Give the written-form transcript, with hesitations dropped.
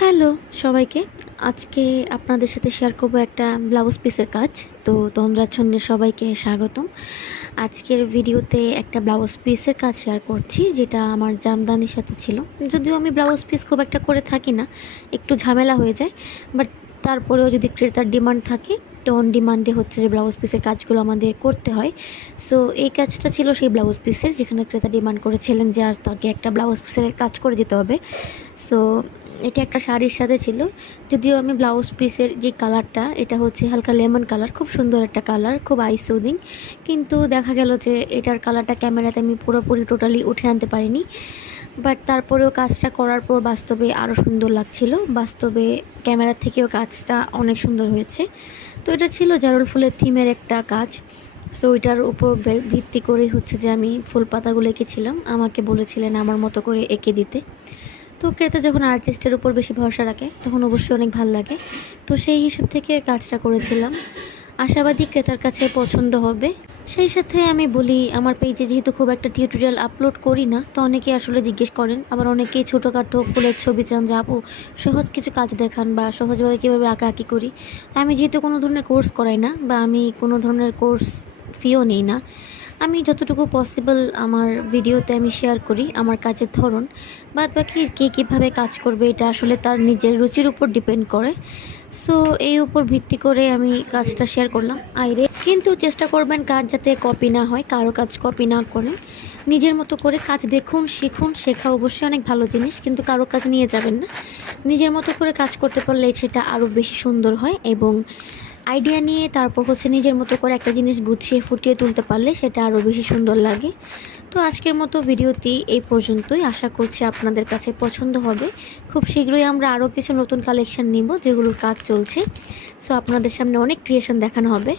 Hello সবাইকে। আজকে আপনাদের সাথে শেয়ার করব একটা ব্লাউজ পিসের কাজ। তো তন্দ্রাচ্ছন্নে সবাইকে স্বাগতম। আজকের ভিডিওতে একটা ব্লাউজ পিসের কাজ শেয়ার করছি, যেটা আমার জামদানির সাথে ছিল। যদিও আমি ব্লাউজ পিস খুব একটা করে থাকি না, একটু ঝামেলা হয়ে যায়। বাট তারপরেও যদি ক্রেতার ডিমান্ড থাকে, তো অন ডিমান্ডে হচ্ছে যে ব্লাউজ পিসের কাজগুলো আমাদের করতে হয়। সো এই কাজটা ছিল সেই ব্লাউজ পিসের, যেখানে ক্রেতা ডিমান্ড করেছিলেন যে আর তাকে একটা ব্লাউজ পিসের কাজ করে দিতে হবে। সো এটা একটা শাড়ির সাথে ছিল। যদিও আমি ব্লাউজ পিসের যে কালারটা, এটা হচ্ছে হালকা লেমন কালার, খুব সুন্দর একটা কালার, খুব আই সুদিং। কিন্তু দেখা গেল যে এটার কালারটা ক্যামেরাতে আমি পুরোপুরি টোটালি উঠে আনতে পারিনি। বাট তারপরেও কাজটা করার পর বাস্তবে আরও সুন্দর লাগছিল। বাস্তবে ক্যামেরার থেকেও কাজটা অনেক সুন্দর হয়েছে। তো এটা ছিল জারুল ফুলের থিমের একটা কাজ। সো এটার উপর ভিত্তি করেই হচ্ছে যে আমি ফুল পাতাগুলো এঁকেছিলাম। আমাকে বলেছিলেন আমার মতো করে এঁকে দিতে। তো ক্রেতা যখন আর্টিস্টের উপর বেশি ভরসা রাখে, তখন অবশ্যই অনেক ভালো লাগে। তো সেই হিসাব থেকে কাজটা করেছিলাম, আশাবাদী ক্রেতার কাছে পছন্দ হবে। সেই সাথে আমি বলি, আমার পেজে যেহেতু খুব একটা টিউটোরিয়াল আপলোড করি না, তো অনেকেই আসলে জিজ্ঞেস করেন, আবার অনেকেই ছোটোখাটো ফুলের ছবি চান যে আপু সহজ কিছু কাজ দেখান, বা সহজভাবে কীভাবে আঁকাআঁকি করি। আমি যেহেতু কোনো ধরনের কোর্স করাই না, বা আমি কোনো ধরনের কোর্স ফিও নিই না, আমি যতটুকু পসিবল আমার ভিডিওতে আমি শেয়ার করি আমার কাজের ধরন। বাদ বাকি কে কীভাবে কাজ করবে, এটা আসলে তার নিজের রুচির উপর ডিপেন্ড করে। সো এই উপর ভিত্তি করে আমি কাজটা শেয়ার করলাম। কিন্তু চেষ্টা করবেন কাজ যাতে কপি না হয়, কারো কাজ কপি না করেন। নিজের মতো করে কাজ দেখুন, শিখুন। শেখা অবশ্যই অনেক ভালো জিনিস, কিন্তু কারো কাজ নিয়ে যাবেন না। নিজের মতো করে কাজ করতে পারলে সেটা আরও বেশি সুন্দর হয়, এবং আইডিয়া নিয়ে তারপর হচ্ছে নিজের মতো করে একটা জিনিস গুছিয়ে ফুটিয়ে তুলতে পারলে সেটা আরও বেশি সুন্দর লাগে। তো আজকের মতো ভিডিওটি এই পর্যন্তই। আশা করছি আপনাদের কাছে পছন্দ হবে। খুব শীঘ্রই আমরা আরও কিছু নতুন কালেকশন নিব, যেগুলোর কাজ চলছে। সো আপনাদের সামনে অনেক ক্রিয়েশন দেখানো হবে।